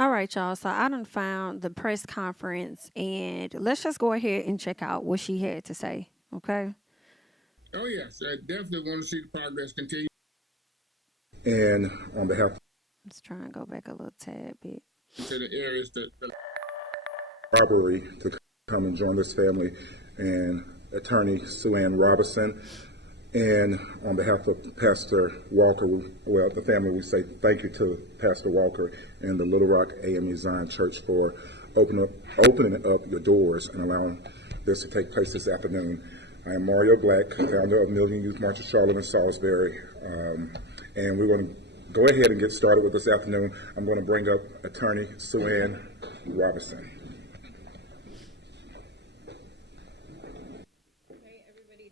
All right, y'all. So I done found the press conference, and let's just go ahead and check out what she had to say. Okay. Oh yes, I definitely want to see the progress continue. And on behalf Let's try and go back a little tad bit. To the areas that robbery to come and join this family and attorney Sue Ann Robinson. And on behalf of Pastor Walker, well, the family, we say thank you to Pastor Walker and the Little Rock AME Zion Church for opening up your doors and allowing this to take place this afternoon. I am Mario Black, founder of Million Youth March of Charlotte and Salisbury, and we're going to go ahead and get started with this afternoon. I'm going to bring up attorney Sue Ann Robinson.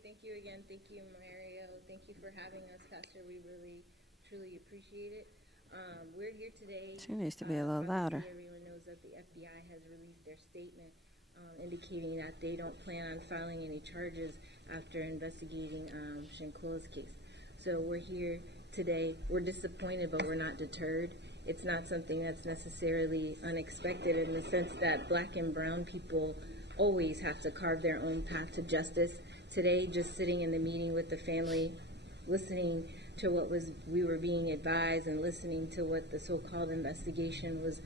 Thank you again. Thank you, Mario. Thank you for having us, Pastor. We really, truly appreciate it. We're here today. She needs to be a little louder. Everyone knows that the FBI has released their statement indicating that they don't plan on filing any charges after investigating Shanquella's case. So we're here today. We're disappointed, but we're not deterred. It's not something that's necessarily unexpected in the sense that black and brown people always have to carve their own path to justice. Today, just sitting in the meeting with the family, listening to what we were being advised and listening to what the so-called investigation was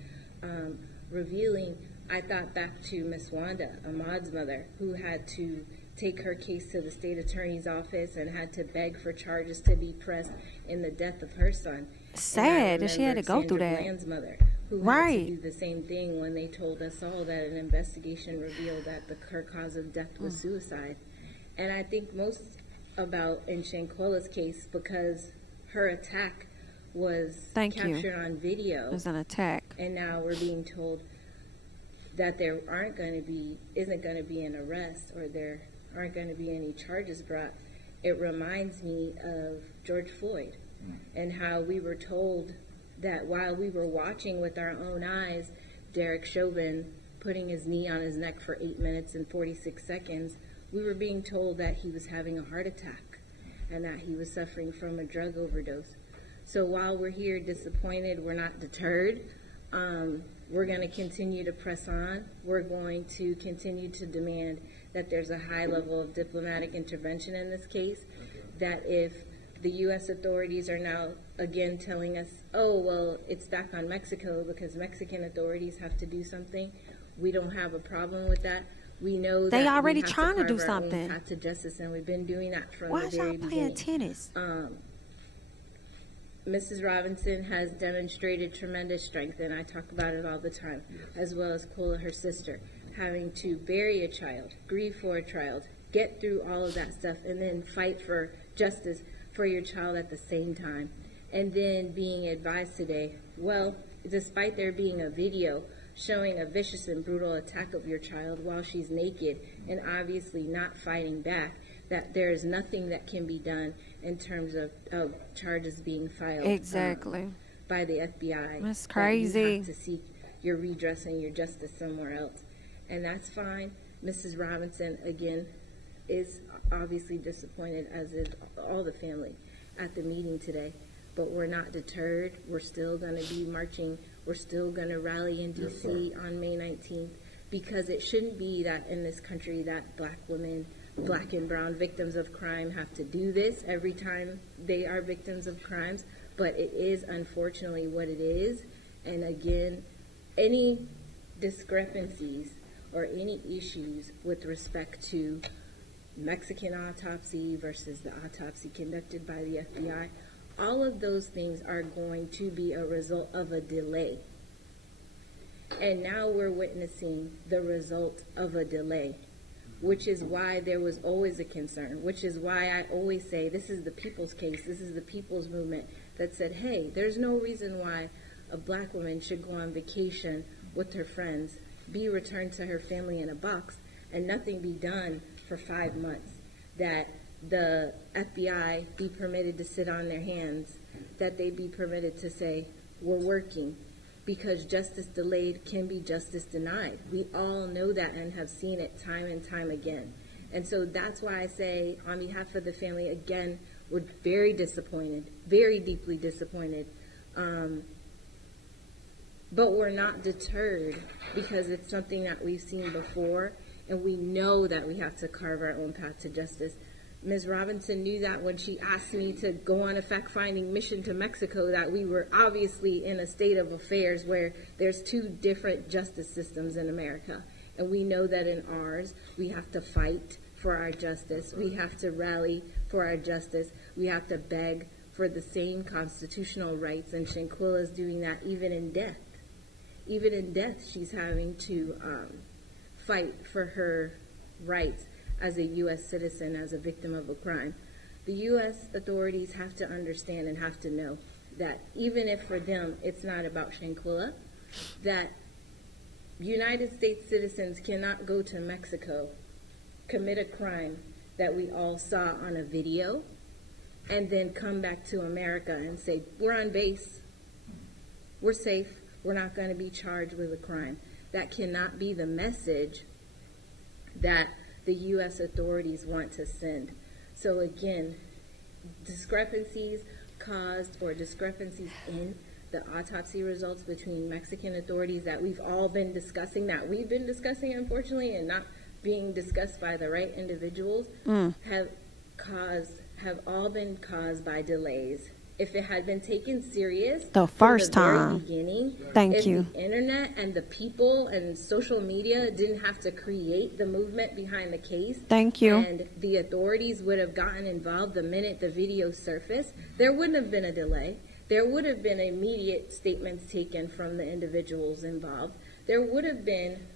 revealing, I thought back to Miss Wanda, Ahmad's mother, who had to take her case to the state attorney's office and had to beg for charges to be pressed in the death of her son. Sad that she had to go through that. Bland's mother, who Right. had to do the same thing when they told us all that an investigation revealed that her cause of death was suicide. And I think most about in Shanquella's case because her attack was captured on video. It was an attack. And now we're being told that there isn't going to be an arrest or there aren't going to be any charges brought. It reminds me of George Floyd and how we were told that while we were watching with our own eyes Derek Chauvin putting his knee on his neck for 8 minutes and 46 seconds, we were being told that he was having a heart attack and that he was suffering from a drug overdose. So while we're here disappointed, we're not deterred. We're going to continue to press on. We're going to continue to demand that there's a high level of diplomatic intervention in this case, that if the U.S. authorities are now again telling us, oh, well, it's back on Mexico because Mexican authorities have to do something, we don't have a problem with that. We know they that already we have trying to do carve our something. own path to justice, and we've been doing that from Why the very beginning. Why y'all playing tennis? Mrs. Robinson has demonstrated tremendous strength, and I talk about it all the time, as well as Kola, her sister, having to bury a child, grieve for a child, get through all of that stuff, and then fight for justice for your child at the same time. And then being advised today, well, despite there being a video showing a vicious and brutal attack of your child while she's naked and obviously not fighting back, that there is nothing that can be done in terms of charges being filed by the FBI. That's crazy. That you have to seek your redress and your justice somewhere else. And that's fine. Mrs. Robinson, again, is obviously disappointed, as is all the family at the meeting today. But we're not deterred. We're still going to be marching. We're still going to rally in D.C. on May 19th, because it shouldn't be that in this country that black women, black and brown victims of crime have to do this every time they are victims of crimes, but it is unfortunately what it is. And again, any discrepancies or any issues with respect to Mexican autopsy versus the autopsy conducted by the FBI, all of those things are going to be a result of a delay. And now we're witnessing the result of a delay, which is why there was always a concern, which is why I always say this is the people's case, this is the people's movement that said, hey, there's no reason why a black woman should go on vacation with her friends, be returned to her family in a box, and nothing be done for 5 months, that the FBI be permitted to sit on their hands, that they be permitted to say, we're working, because justice delayed can be justice denied. We all know that and have seen it time and time again. And so that's why I say, on behalf of the family, again, we're very disappointed, very deeply disappointed. But we're not deterred because it's something that we've seen before, and we know that we have to carve our own path to justice. Ms. Robinson knew that when she asked me to go on a fact-finding mission to Mexico, that we were obviously in a state of affairs where there's two different justice systems in America. And we know that in ours, we have to fight for our justice. We have to rally for our justice. We have to beg for the same constitutional rights. And Shanquella is doing that even in death. Even in death, she's having to fight for her rights as a U.S. citizen, as a victim of a crime. The U.S. authorities have to understand and have to know that even if for them it's not about Shanquella, that United States citizens cannot go to Mexico, commit a crime that we all saw on a video, and then come back to America and say, we're on base, we're safe, we're not going to be charged with a crime. That cannot be the message that the U.S. authorities want to send. So again, discrepancies caused or discrepancies in the autopsy results between Mexican authorities that we've all been discussing, unfortunately, and not being discussed by the right individuals, have all been caused by delays. If it had been taken serious The first from the very time. beginning, Thank if you. the internet and the people and social media didn't have to create the movement behind the case, Thank you. and the authorities would have gotten involved the minute the video surfaced, there wouldn't have been a delay. There would have been immediate statements taken from the individuals involved. There would have been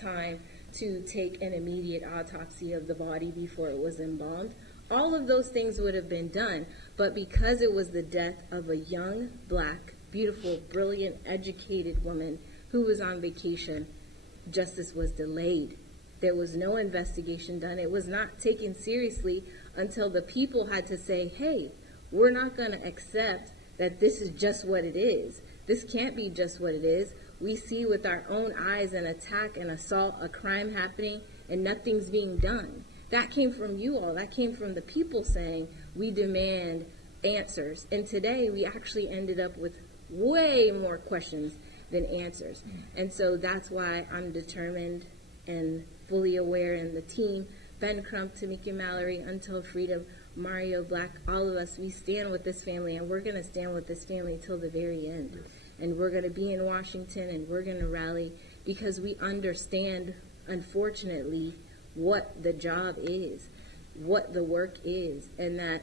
time to take an immediate autopsy of the body before it was embalmed. All of those things would have been done, but because it was the death of a young, black, beautiful, brilliant, educated woman who was on vacation, justice was delayed. There was no investigation done. It was not taken seriously until the people had to say, hey, we're not going to accept that this is just what it is. This can't be just what it is. We see with our own eyes an attack, an assault, a crime happening, and nothing's being done. That came from you all. That came from the people saying, we demand answers. And today we actually ended up with way more questions than answers. And so that's why I'm determined and fully aware, and the team, Ben Crump, Tamika Mallory, Until Freedom, Mario Black, all of us, we stand with this family, and we're going to stand with this family till the very end. And we're going to be in Washington, and we're going to rally because we understand, unfortunately, what the job is, what the work is, and that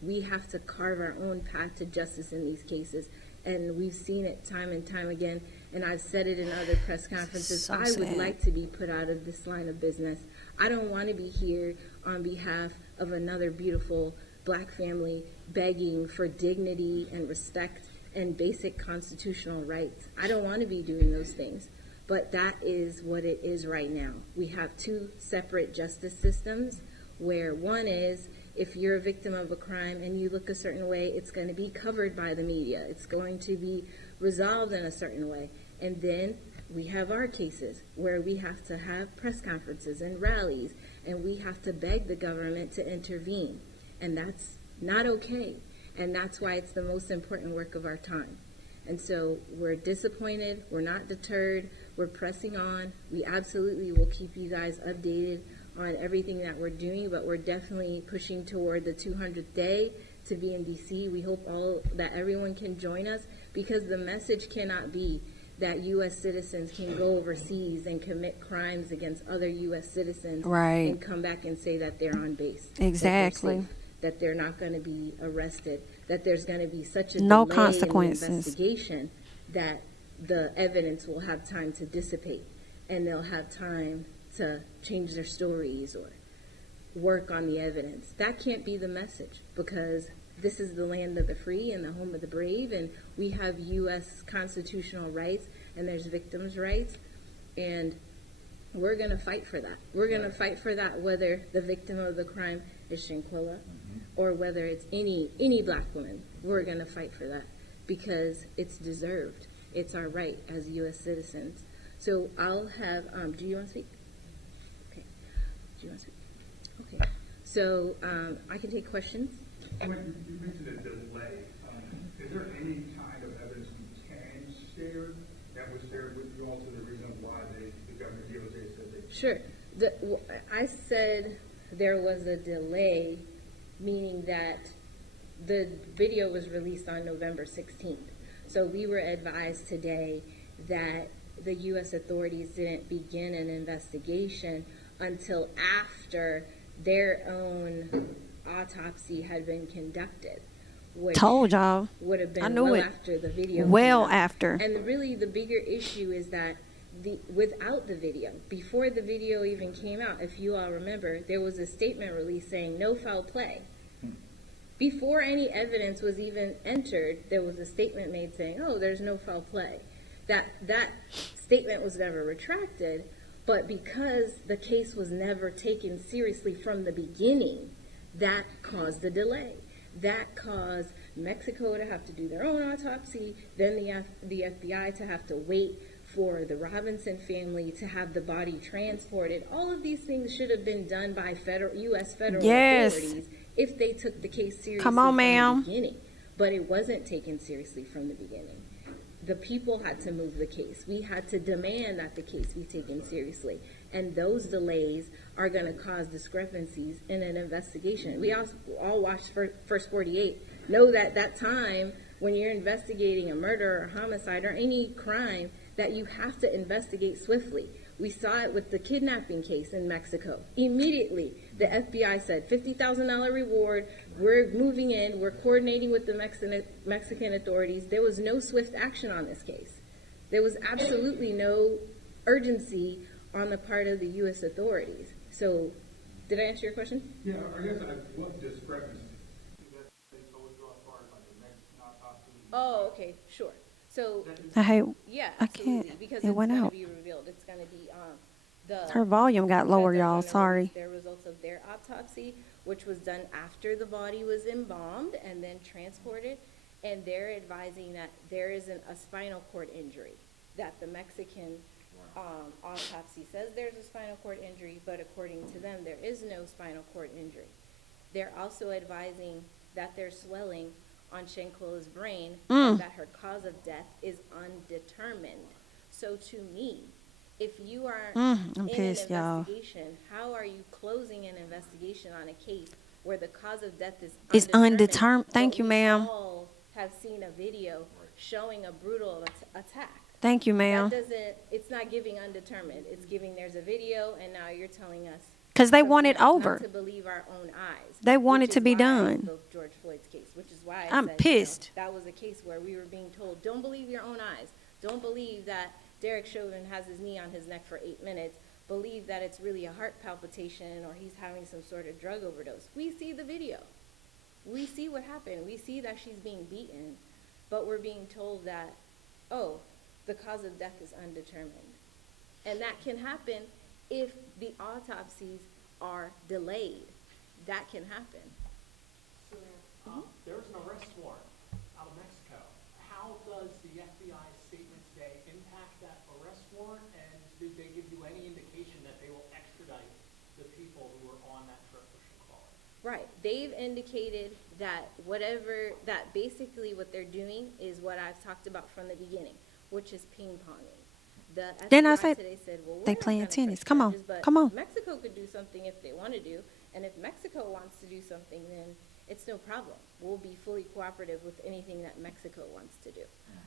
we have to carve our own path to justice in these cases. And we've seen it time and time again, and I've said it in other press conferences. So I would sad. like to be put out of this line of business. I don't want to be here on behalf of another beautiful black family begging for dignity and respect and basic constitutional rights. I don't want to be doing those things. But that is what it is right now. We have two separate justice systems where one is, if you're a victim of a crime and you look a certain way, it's going to be covered by the media. It's going to be resolved in a certain way. And then we have our cases where we have to have press conferences and rallies, and we have to beg the government to intervene. And that's not okay. And that's why it's the most important work of our time. And so we're disappointed, we're not deterred, we're pressing on. We absolutely will keep you guys updated on everything that we're doing, but we're definitely pushing toward the 200th day to be in DC. We hope that everyone can join us, because the message cannot be that U.S. citizens can go overseas and commit crimes against other U.S. citizens Right. and come back and say that they're on base. Exactly. That they're not going to be arrested, that there's going to be such a No delay consequences. in the investigation that the evidence will have time to dissipate, and they'll have time to change their stories or work on the evidence. That can't be the message, because this is the land of the free and the home of the brave, and we have U.S. constitutional rights, and there's victims' rights, and we're going to fight for that. We're going to fight for that whether the victim of the crime is Shanquella or whether it's any black woman. We're going to fight for that because it's deserved. It's our right as U.S. citizens. So I'll have, do you want to speak? Okay. Do you want to speak? Okay. So I can take questions. When you mentioned a delay, is there any kind of evidence you can share that was shared with you also the reason why the government DOJ said they. Sure. I said there was a delay, meaning that the video was released on November 16th. So we were advised today that the U.S. authorities didn't begin an investigation until after their own autopsy had been conducted. Which Told y'all. would have been I knew well it. after the video. Well came out. after. And really, the bigger issue is that without the video, before the video even came out, if you all remember, there was a statement released saying no foul play. Before any evidence was even entered, there was a statement made saying, "Oh, there's no foul play." That statement was never retracted, but because the case was never taken seriously from the beginning, that caused the delay. That caused Mexico to have to do their own autopsy, then the FBI to have to wait for the Robinson family to have the body transported. All of these things should have been done by U.S. federal Yes. authorities if they took the case seriously Come on, from ma'am. the beginning. But it wasn't taken seriously from the beginning. The people had to move the case. We had to demand that the case be taken seriously. And those delays are going to cause discrepancies in an investigation. We all watched First 48. Know that time when you're investigating a murder or homicide or any crime, that you have to investigate swiftly. We saw it with the kidnapping case in Mexico. Immediately, the FBI said, $50,000 reward, we're moving in, we're coordinating with the Mexican authorities. There was no swift action on this case. There was absolutely no urgency on the part of the U.S. authorities. So, did I answer your question? Yeah, I guess what discrepancy? They told you as far as like the Mexican autopsy. Oh, okay, sure. So, I hate. yeah, I absolutely, can't. because It it's went going to out. be revealed. It's going to be the Her volume got lower, because they're y'all. gonna Sorry. release their results of their autopsy, which was done after the body was embalmed and then transported, and they're advising that there isn't a spinal cord injury, that the Mexican autopsy says there's a spinal cord injury, but according to them, there is no spinal cord injury. They're also advising that there's swelling on Shanquella's brain and that her cause of death is undetermined. So to me, if you are I'm in pissed, an y'all. investigation, how are you closing an investigation on a case where the cause of death is It's undetermined. but Thank you, we ma'am. all have seen a video showing a brutal attack. Thank you, ma'am. It's not giving undetermined. It's giving there's a video, and now you're telling us. 'Cause they something want it else, over. Not to believe our own eyes. They want which it to is be why I done. spoke George Floyd's case, which is why I'm said, pissed. that was a case where we were being told, don't believe your own eyes. Don't believe that Derek Chauvin has his knee on his neck for 8 minutes. Believe that it's really a heart palpitation or he's having some sort of drug overdose. We see the video. We see what happened. We see that she's being beaten, but we're being told that, oh, the cause of death is undetermined. And that can happen if the autopsies are delayed. That can happen. So, there's an arrest warrant out of Mexico. How does the FBI statement today impact that arrest warrant? And did they give you any indication that they will extradite the people who were on that trip with Shanquella? Right. They've indicated that basically what they're doing is what I've talked about from the beginning, which is ping-ponging. The Didn't I FBI say today said, well, they we're not playing gonna tennis? press Come on. charges, but Come on. Mexico could do something if they want to do, and if Mexico wants to do something, then it's no problem. We'll be fully cooperative with anything that Mexico wants to do.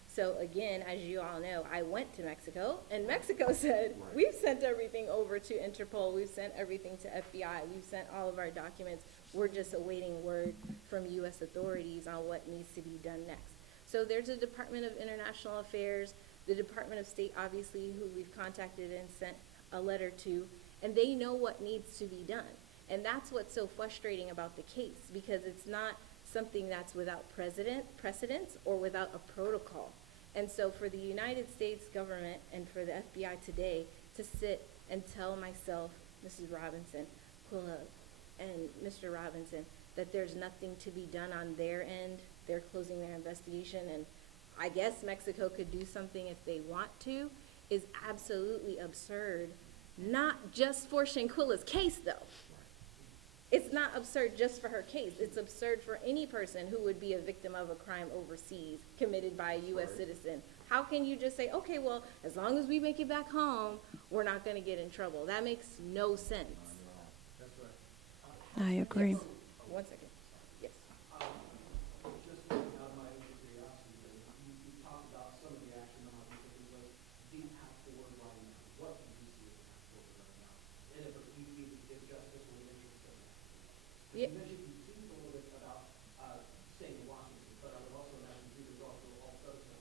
So again, as you all know, I went to Mexico, and Mexico said, we've sent everything over to Interpol, we've sent everything to FBI, we've sent all of our documents. We're just awaiting word from U.S. authorities on what needs to be done next. So there's a Department of International Affairs, the Department of State, obviously, who we've contacted and sent a letter to, and they know what needs to be done. And that's what's so frustrating about the case, because it's not something that's without precedence or without a protocol. And so for the United States government and for the FBI today to sit and tell myself, Mrs. Robinson, and Mr. Robinson, that there's nothing to be done on their end, they're closing their investigation, and I guess Mexico could do something if they want to, is absolutely absurd. Not just for Shanquella's case, though. It's not absurd just for her case. It's absurd for any person who would be a victim of a crime overseas committed by a U.S. citizen How can you just say, okay, well, as long as we make it back home, we're not gonna get in trouble? That makes no sense. That's right. I agree. One second. Yes. Just out of my own curiosity, you talked about some of the action that might be taken, but the path forward right now. What do you see as the path forward right now? And if we give justice or interest in that. Yeah. You mentioned you teased a little bit about staying in Washington, but I would also imagine too, there's also all sorts of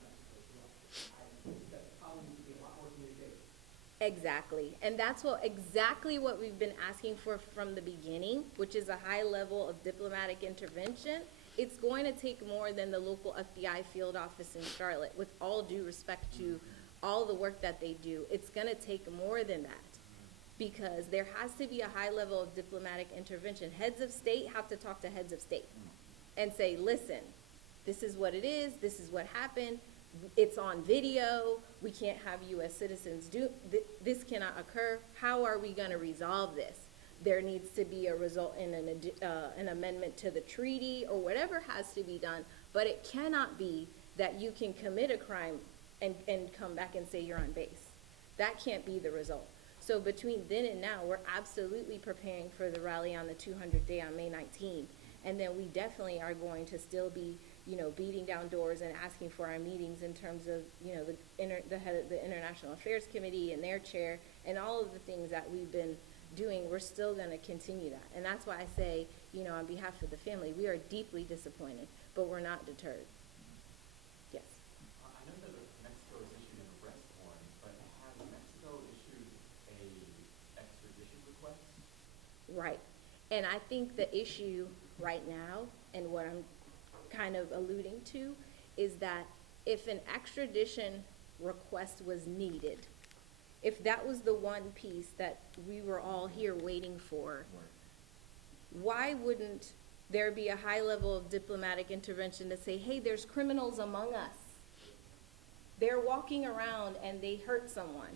Mexico as well. I think that probably needs to be a lot more communication. Exactly. And that's exactly what we've been asking for from the beginning, which is a high level of diplomatic intervention. It's going to take more than the local FBI field office in Charlotte, with all due respect to all the work that they do. It's going to take more than that, because there has to be a high level of diplomatic intervention. Heads of state have to talk to heads of state and say, listen, this is what it is, this is what happened, it's on video, we can't have US citizens do, this cannot occur, how are we gonna resolve this? There needs to be a result in an amendment to the treaty or whatever has to be done, but it cannot be that you can commit a crime and come back and say you're on base. That can't be the result. So between then and now, we're absolutely preparing for the rally on the 200th day on May 19th. And then we definitely are going to still be, beating down doors and asking for our meetings in terms of, the head of the International Affairs Committee and their chair and all of the things that we've been doing. We're still going to continue that. And that's why I say, on behalf of the family, we are deeply disappointed, but we're not deterred. Yes. I know that Mexico has issued an arrest warrant, but has Mexico issued a extradition request? Right. And I think the issue right now, and what I'm kind of alluding to, is that if an extradition request was needed, if that was the one piece that we were all here waiting for, why wouldn't there be a high level of diplomatic intervention to say, hey, there's criminals among us. They're walking around and they hurt someone.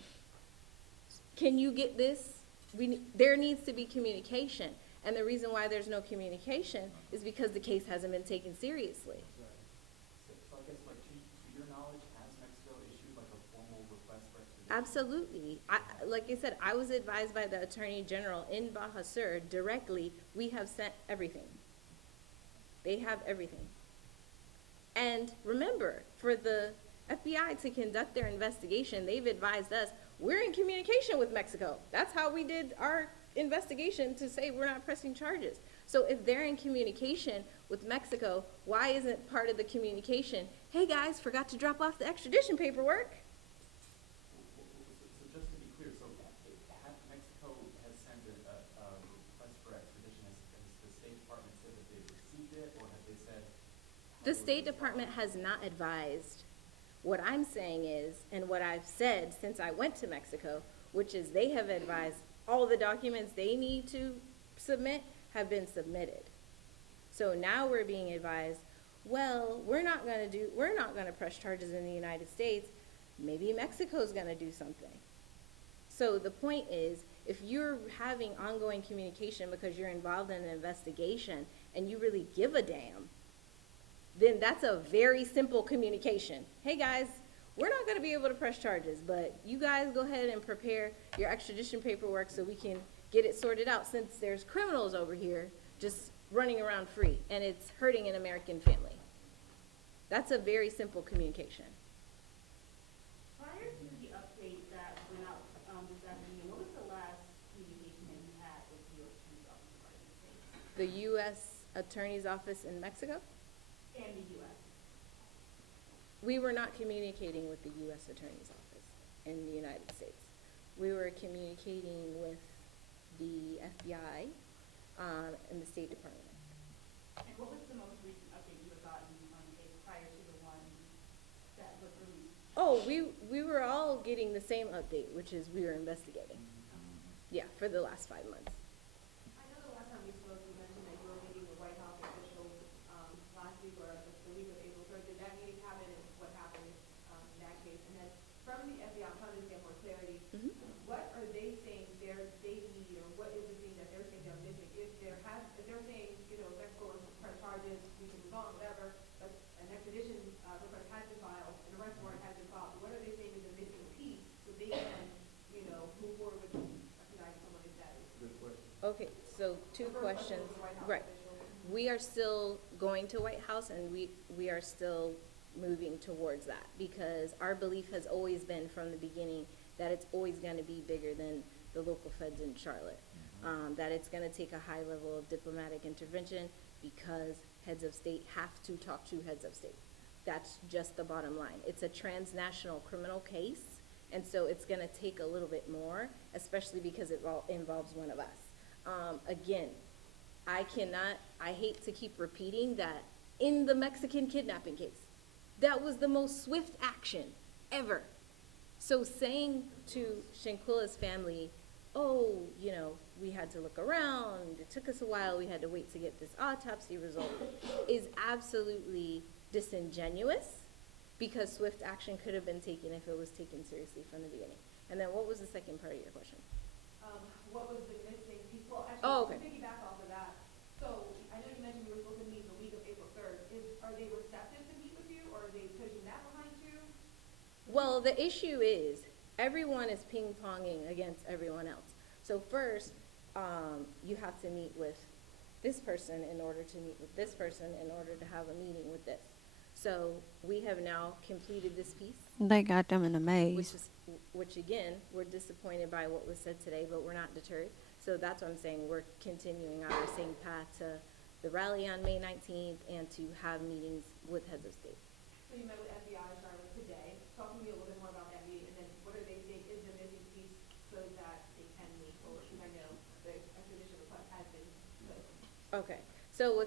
Can you get this? There needs to be communication. And the reason why there's no communication is because the case hasn't been taken seriously. So I guess, to your knowledge, has Mexico issued a formal request for extradition? Absolutely. Like I said, I was advised by the Attorney General in Baja Sur directly, we have sent everything. They have everything. And remember, for the FBI to conduct their investigation, they've advised us, we're in communication with Mexico. That's how we did our investigation, to say we're not pressing charges. So if they're in communication with Mexico, why isn't part of the communication, hey guys, forgot to drop off the extradition paperwork? So just to be clear, so Mexico has sent a request for extradition. Has the State Department said that they've received it, or have they said? The State Department has not advised. What I'm saying is, and what I've said since I went to Mexico, which is they have advised all the documents they need to submit have been submitted. So now we're being advised, well, we're not gonna press charges in the United States. Maybe Mexico's gonna do something. So the point is, if you're having ongoing communication because you're involved in an investigation and you really give a damn, then that's a very simple communication. Hey guys, we're not gonna be able to press charges, but you guys go ahead and prepare your extradition paperwork so we can get it sorted out, since there's criminals over here just running around free and it's hurting an American family. That's a very simple communication. Prior to the update that went out this afternoon, what was the last communication that you had with the U.S. Attorney's Office of the United States The U.S. Attorney's Office in Mexico? and the U.S.? We were not communicating with the U.S. Attorney's Office in the United States. We were communicating with the FBI and the State Department. And what was the most recent update you had gotten on the case prior to the one that was released? Oh, we were all getting the same update, which is we were investigating. Yeah, for the last 5 months. I know the last time we spoke, you mentioned that you were meeting with White House officials last week or the week of April 3rd. Did that meeting happen, and what happened in that case? And then from the FBI, I'm trying to get more clarity. What are they saying they need, or what is the thing that they're saying they're missing? If they're saying, Mexico wants to press charges, we can move on, whatever, but an extradition request has been filed, and questions. Right. We are still going to White House, and we are still moving towards that, because our belief has always been from the beginning that it's always going to be bigger than the local feds in Charlotte. That it's going to take a high level of diplomatic intervention, because heads of state have to talk to heads of state. That's just the bottom line. It's a transnational criminal case, and so it's going to take a little bit more, especially because it all involves one of us. Again, I hate to keep repeating that in the Mexican kidnapping case, that was the most swift action ever. So saying to Shanquella's family, oh, you know, we had to look around, it took us a while, we had to wait to get this autopsy result, is absolutely disingenuous, because swift action could have been taken if it was taken seriously from the beginning. And then what was the second part of your question? What was the missing piece? Well, actually, Oh, okay. to piggyback off of that, so I know you mentioned you were supposed to meet the week of April 3rd. Are they receptive to meet with you, or are they pushing that behind you? Well, the issue is everyone is ping-ponging against everyone else. So first, you have to meet with this person in order to meet with this person in order to have a meeting with this. So we have now completed this piece, They got them in a maze. which again, we're disappointed by what was said today, but we're not deterred. So that's what I'm saying, we're continuing on our same path to the rally on May 19th and to have meetings with heads of state. So you met with FBI Charlotte today. Talk to me a little bit more about that meeting, and then what do they think is the missing piece so that they can meet forward? Because I know the extradition request has been put. Okay, so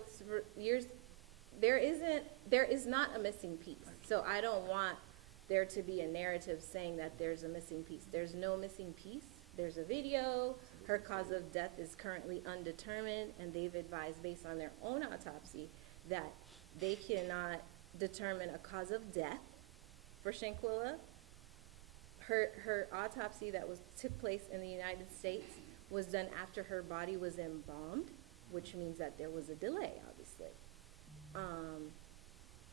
there is not a missing piece. So I don't want there to be a narrative saying that there's a missing piece. There's no missing piece. There's a video. Her cause of death is currently undetermined, and they've advised, based on their own autopsy, that they cannot determine a cause of death for Shanquella. Her autopsy that took place in the United States was done after her body was embalmed, which means that there was a delay, obviously.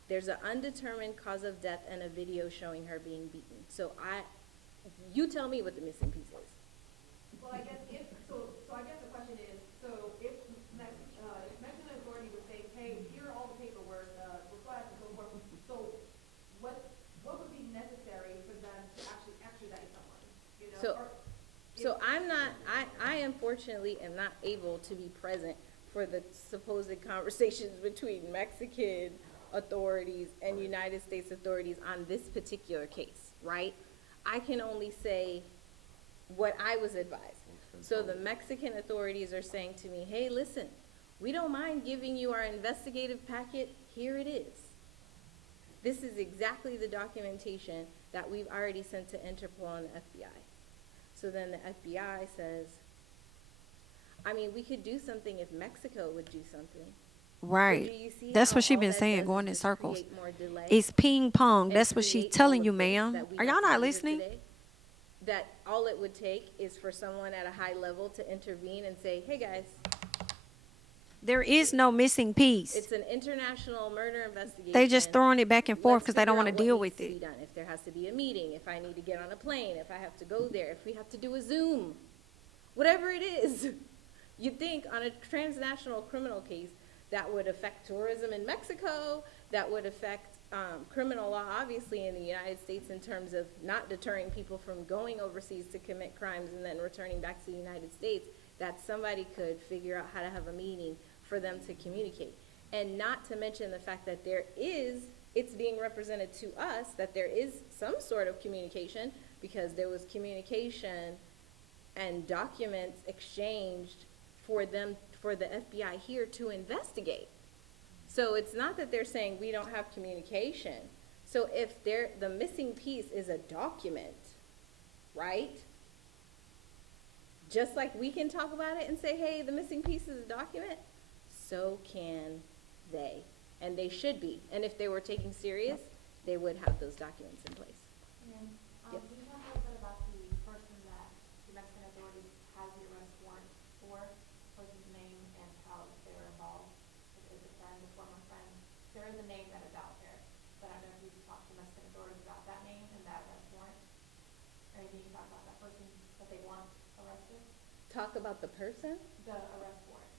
There's an undetermined cause of death and a video showing her being beaten. So you tell me what the missing piece is. Well, I guess I guess the question is, so if Mexican authority would say, hey, here are all the paperwork, requests and so forth, so what would be necessary for them to actually extradite someone? You know? So I unfortunately am not able to be present for the supposed conversations between Mexican authorities and United States authorities on this particular case, right? I can only say what I was advised. So the Mexican authorities are saying to me, hey, listen, we don't mind giving you our investigative packet. Here it is. This is exactly the documentation that we've already sent to Interpol and the FBI. So then the FBI says, I mean, we could do something if Mexico would do something. Right. Do you see That's how what she all been that saying, does going is in just circles. create more delay It's ping pong. and That's what she's create telling all you, of this ma'am. that we Are have y'all to not do here listening? today? That all it would take is for someone at a high level to intervene and say, hey, guys, There is no missing piece. it's an international murder investigation. They just throwing it back and forth Let's because they don't want figure to out deal what with needs to be it. done. If there has to be a meeting, if I need to get on a plane, if I have to go there, if we have to do a Zoom, whatever it is. You'd think on a transnational criminal case that would affect tourism in Mexico, that would affect criminal law, obviously, in the United States in terms of not deterring people from going overseas to commit crimes and then returning back to the United States, that somebody could figure out how to have a meeting for them to communicate. And not to mention the fact that it's being represented to us that there is some sort of communication, because there was communication and documents exchanged for the FBI here to investigate. So it's not that they're saying we don't have communication. So if the missing piece is a document, right? Just like we can talk about it and say, hey, the missing piece is a document, so can they. And they should be. And if they were taking serious, they would have those documents in place. And, Yep. can you talk a little bit about the person that the Mexican authorities has the arrest warrant for, person's name and how they were involved? Is it a friend, a former friend? There is a name that is out there, but I don't know if you've talked to Mexican authorities about that name and that arrest warrant. Or anything you talk about that person that they want arrested? Talk about the person? The arrest warrant.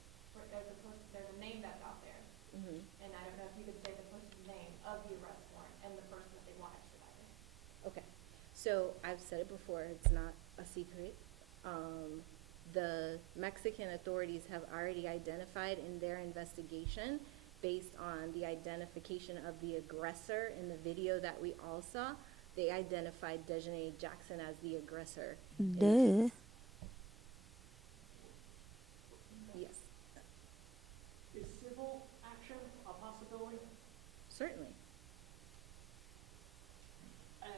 there's a name that's out there. And I don't know if you could say the person's name of the arrest warrant and the person that they want extradited. Okay, so I've said it before, it's not a secret. The Mexican authorities have already identified in their investigation, based on the identification of the aggressor in the video that we all saw, they identified Dejanay Jackson as the aggressor. Duh. Yes, Is civil action a possibility? certainly. And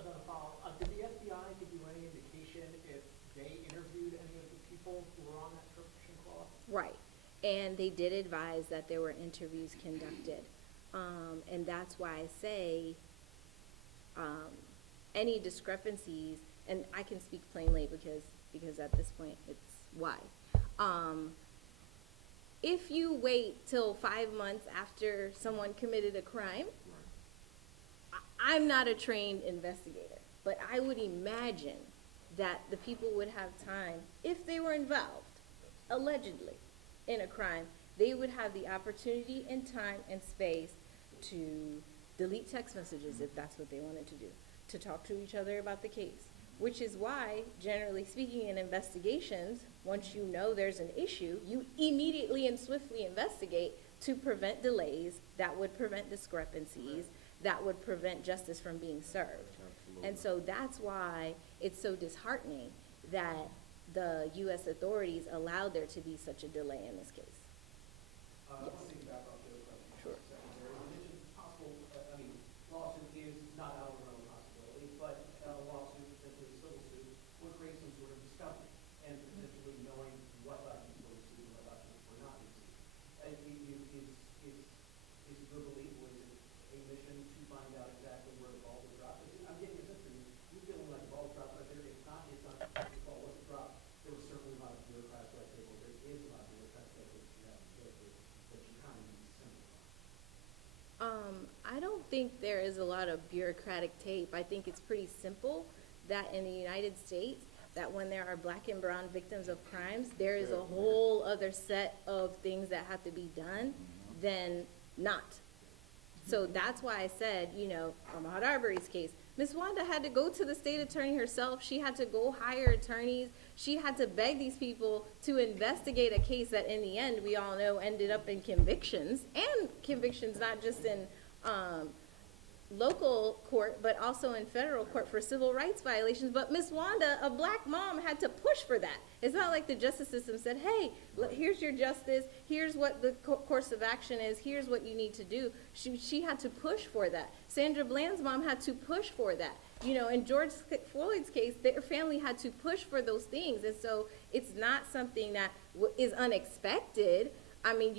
another follow-up, did the FBI give you any indication if they interviewed any of the people who were on that trip to Shanquella? Right, and they did advise that there were interviews conducted. And that's why I say, any discrepancies, and I can speak plainly because at this point, it's why. If you wait till 5 months after someone committed a crime, I'm not a trained investigator, but I would imagine that the people would have time, if they were involved, allegedly, in a crime, they would have the opportunity and time and space to delete text messages if that's what they wanted to do, to talk to each other about the case, which is why, generally speaking, in investigations, once you know there's an issue, you immediately and swiftly investigate to prevent delays that would prevent discrepancies, that would prevent justice from being served. And so that's why it's so disheartening that the U.S. authorities allowed there to be such a delay in this case. I want to take back off the other question. Sure. Secondary, you mentioned possible, lawsuit is not out of the realm of possibility, but a lawsuit, potentially a civil suit, would create some sort of discovery and potentially knowing what documents were received and what documents were not received. Is it your belief, or is it a mission to find out exactly where the ball was dropped? I'm getting a sense from you, you're feeling like the ball was dropped right there. It's not the ball wasn't dropped. There was certainly a lot of bureaucratic red tape, or there is a lot of bureaucratic red tape that you have to go through, but you kind of need to simplify. I don't think there is a lot of bureaucratic tape. I think it's pretty simple that in the United States, that when there are black and brown victims of crimes, there is a whole other set of things that have to be done than not. So that's why I said, Ahmaud Arbery's case, Ms. Wanda had to go to the state attorney herself. She had to go hire attorneys. She had to beg these people to investigate a case that in the end, we all know, ended up in convictions, and convictions not just in local court, but also in federal court for civil rights violations. But Ms. Wanda, a black mom, had to push for that. It's not like the justice system said, hey, here's your justice, here's what the course of action is, here's what you need to do. She had to push for that. Sandra Bland's mom had to push for that. In George Floyd's case, their family had to push for those things. And so it's not something that is unexpected. I mean,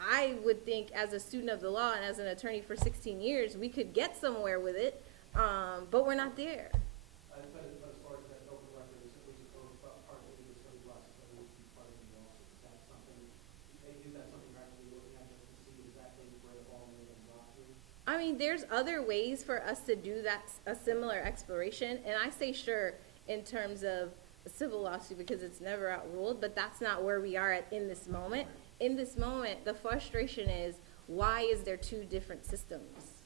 I would think as a student of the law and as an attorney for 16 years, we could get somewhere with it, but we're not there. But as far as that open record, is part of the legal study process that would be part of the lawsuit? Is that something you're actually looking at just to see exactly where the ball may have dropped to? I mean, there's other ways for us to do that, a similar exploration, and I say sure in terms of a civil lawsuit because it's never outruled, but that's not where we are at in this moment. In this moment, the frustration is, why is there two different systems?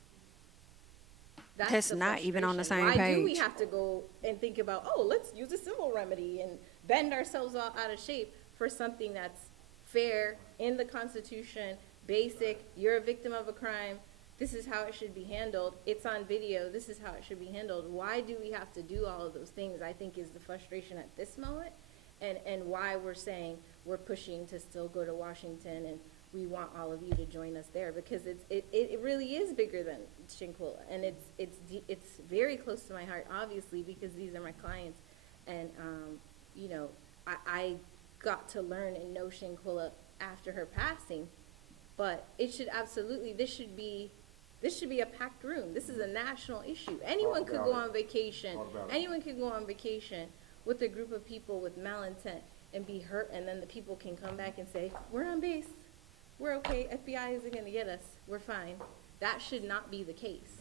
That's the not even on the frustration. same Why do we page. have to go and think about, let's use a civil remedy and bend ourselves all out of shape for something that's fair, in the Constitution, basic, you're a victim of a crime, this is how it should be handled, it's on video, this is how it should be handled. Why do we have to do all of those things, I think, is the frustration at this moment, and why we're saying we're pushing to still go to Washington, and we want all of you to join us there, because it really is bigger than Shanquella, and it's very close to my heart, obviously, because these are my clients, and I got to learn and know Shanquella after her passing, but it should absolutely, this should be a packed room. This is a national issue. Anyone could go on vacation. Anyone could go on vacation with a group of people with malintent and be hurt, and then the people can come back and say, we're on base, we're okay, FBI isn't gonna get us, we're fine. That should not be the case.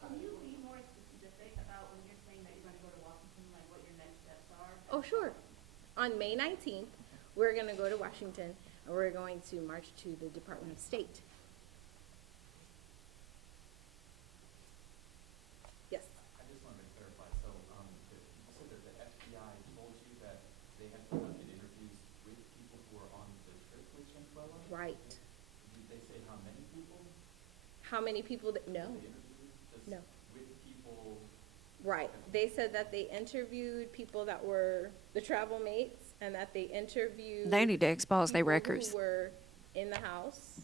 Can you be more specific about when you're saying that you're going to go to Washington, like what your next steps are? Oh, sure. On May 19th, we're going to go to Washington and we're going to march to the Department of State. Yes. I just wanted to clarify, so, you said that the FBI told you that they had conducted interviews with people who were on the trip with Shanquella? Right. Did they say how many people How many people that, no, they interviewed? Just No. with people, right. They said that they interviewed people that were the travel mates and that they interviewed. They need to expose their people records. who were in the house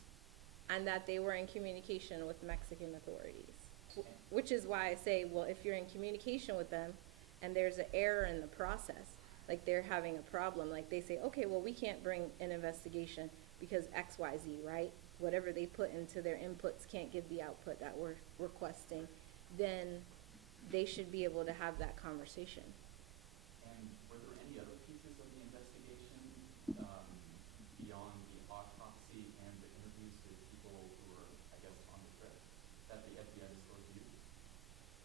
and that they were in communication with Mexican authorities. Which is why I say, well, if you're in communication with them and there's an error in the process, like they're having a problem, like they say, okay, well, we can't bring an investigation because X, Y, Z, right? Whatever they put into their inputs can't give the output that we're requesting, then they should be able to have that conversation. and were there any other pieces of the investigation, beyond the autopsy and the interviews with people who were, I guess, on the trip, that the FBI disclosed to you?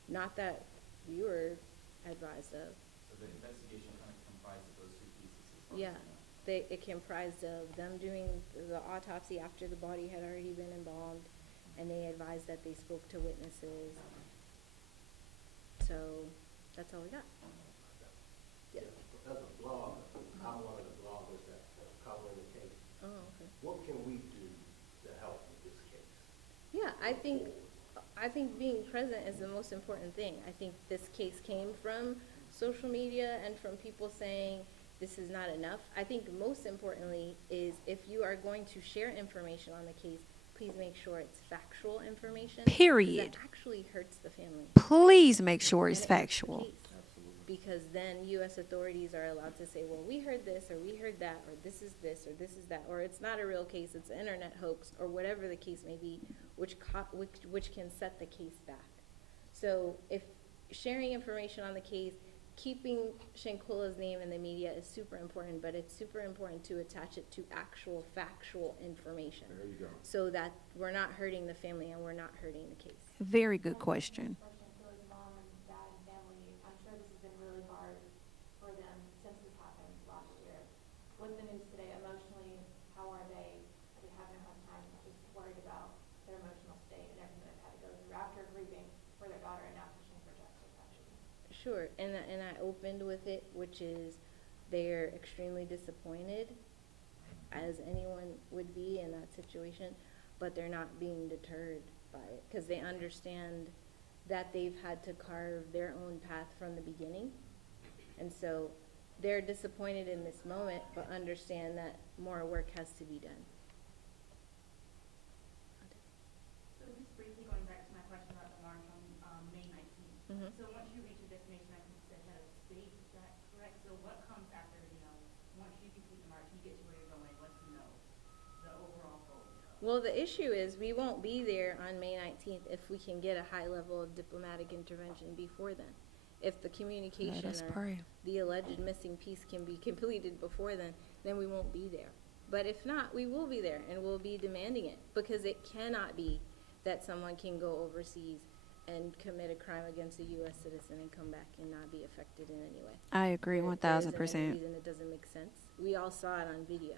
Not that we were advised of. So the investigation kind of comprised of those two pieces as far as Yeah, you know? it comprised of them doing the autopsy after the body had already been embalmed, and they advised that they spoke to witnesses. So, that's all we got. Yeah. As a blogger, I'm one of the bloggers that cover the case. Oh, okay. What can we do to help with this case? Yeah, I think being present is the most important thing. I think this case came from social media and from people saying this is not enough. I think most importantly is if you are going to share information on the case, please make sure it's factual information. Period. That actually hurts the family. Please make sure it's And it hurts the factual. case. Because then U.S. authorities are allowed to say, well, we heard this, or we heard that, or this, or this is that, or it's not a real case, it's an internet hoax, or whatever the case may be, which can set the case back. So if sharing information on the case, keeping Shanquella's name in the media is super important, but it's super important to attach it to actual factual information. There you go. So that we're not hurting the family and we're not hurting the case. Very good question. For Shanquella's mom and dad and family, I'm sure this has been really hard for them since this happened last year. With the news today, emotionally, how are they? Are they having a hard time? I'm just worried about their emotional state and everything they've had to go through after grieving for their daughter and now pushing for justice, actually. Sure, and I opened with it, which is they're extremely disappointed, as anyone would be in that situation, but they're not being deterred by it, because they understand that they've had to carve their own path from the beginning. And so they're disappointed in this moment, but understand that more work has to be done. So just briefly going back to my question about the march on May 19th. Mhm. So once you reach a destination, I think you said head of state, is that correct? So what comes after, once you complete the march, you get to where you're going, what's, the overall goal? Well, the issue is we won't be there on May 19th if we can get a high level of diplomatic intervention before then. If the communication Let us or pray. the alleged missing piece can be completed before then we won't be there. But if not, we will be there and we'll be demanding it, because it cannot be that someone can go overseas and commit a crime against a U.S. citizen and come back and not be affected in any way. I agree There isn't any 1000%. reason it doesn't make sense. We all saw it on video.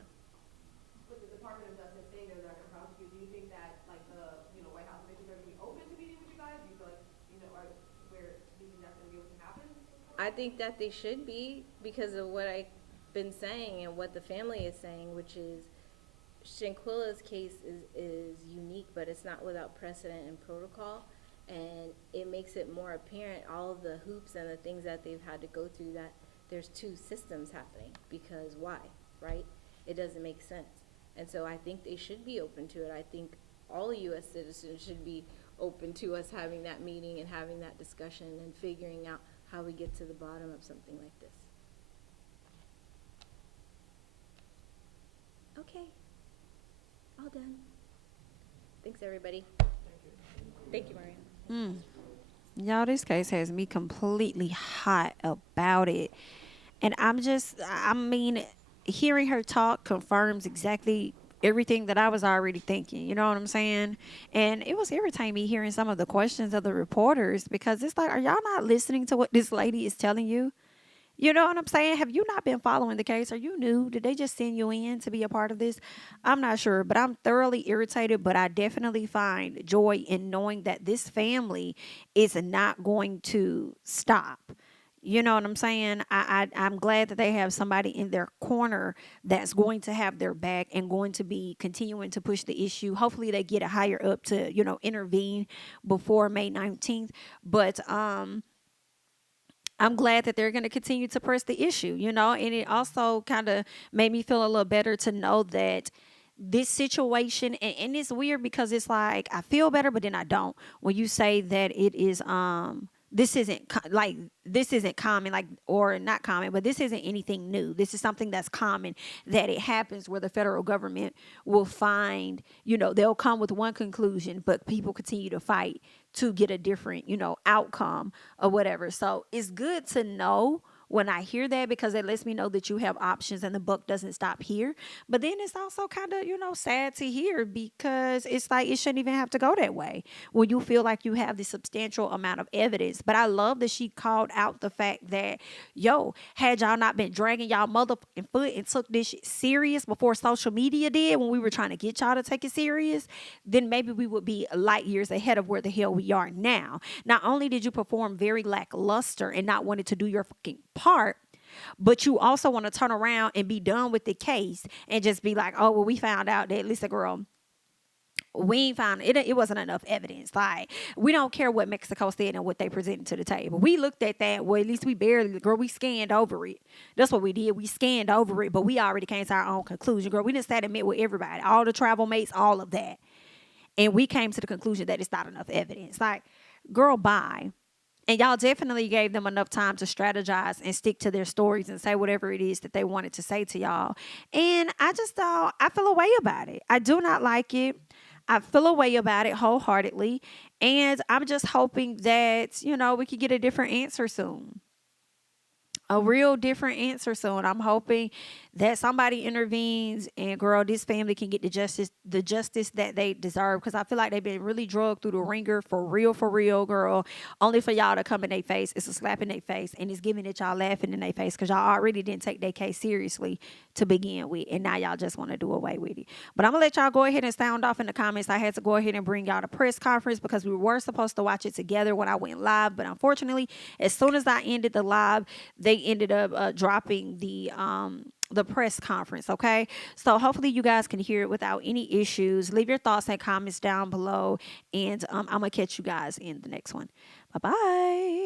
With the Department of Justice saying they're not going to prosecute, do you think that, like, the, White House officials are going to be open to meeting with you guys? Do you feel like, do you think that's going to be able to happen? I think that they should be, because of what I've been saying and what the family is saying, which is Shanquella's case is unique, but it's not without precedent and protocol. And it makes it more apparent, all of the hoops and the things that they've had to go through, that there's two systems happening. Because why, right? It doesn't make sense. And so I think they should be open to it. I think all U.S. citizens should be open to us having that meeting and having that discussion and figuring out how we get to the bottom of something like this. Okay. All done. Thanks, everybody. Thank you, Maria. Y'all, this case has me completely hot about it. And hearing her talk confirms exactly everything that I was already thinking. You know what I'm saying? And it was irritating me hearing some of the questions of the reporters, because it's like, are y'all not listening to what this lady is telling you? You know what I'm saying? Have you not been following the case? Are you new? Did they just send you in to be a part of this? I'm not sure, but I'm thoroughly irritated. But I definitely find joy in knowing that this family is not going to stop. You know what I'm saying? I'm glad that they have somebody in their corner that's going to have their back and going to be continuing to push the issue. Hopefully they get it higher up to, intervene before May 19th. But I'm glad that they're going to continue to press the issue, and it also kind of made me feel a little better to know that this situation, and it's weird because it's like I feel better, but then I don't. When you say that it is, this isn't common, like, or not common, but this isn't anything new. This is something that's common, that it happens where the federal government will find, they'll come with one conclusion, but people continue to fight to get a different, outcome or whatever. So it's good to know when I hear that, because it lets me know that you have options and the buck doesn't stop here. But then it's also kind of, sad to hear, because it's like it shouldn't even have to go that way when you feel like you have the substantial amount of evidence. But I love that she called out the fact that, had y'all not been dragging y'all motherfucking foot and took this shit serious before social media did, when we were trying to get y'all to take it serious, then maybe we would be light years ahead of where the hell we are now. Not only did you perform very lackluster and not wanting to do your fucking part, but you also want to turn around and be done with the case and just be like, oh, well, we found out that Lisa girl, we ain't found it. It wasn't enough evidence. Like, we don't care what Mexico said and what they presented to the table. We looked at that. Well, at least we scanned over it. That's what we did. We scanned over it, but we already came to our own conclusion, girl. We just sat and met with everybody, all the travel mates, all of that. And we came to the conclusion that it's not enough evidence. Like, girl, bye. And y'all definitely gave them enough time to strategize and stick to their stories and say whatever it is that they wanted to say to y'all. And I feel a way about it. I do not like it. I feel a way about it wholeheartedly. And I'm just hoping that, we could get a different answer soon. A real different answer soon. I'm hoping that somebody intervenes and, girl, this family can get the justice that they deserve, because I feel like they've been really drugged through the ringer for real, girl, only for y'all to come in their face. It's a slap in their face, and it's giving it y'all laughing in their face, because y'all already didn't take their case seriously to begin with, and now y'all just want to do away with it. But I'm gonna let y'all go ahead and sound off in the comments. I had to go ahead and bring y'all the press conference because we were supposed to watch it together when I went live, but unfortunately, as soon as I ended the live, they ended up dropping the press conference. Okay, so hopefully you guys can hear it without any issues. Leave your thoughts and comments down below, and I'm gonna catch you guys in the next one. Bye bye.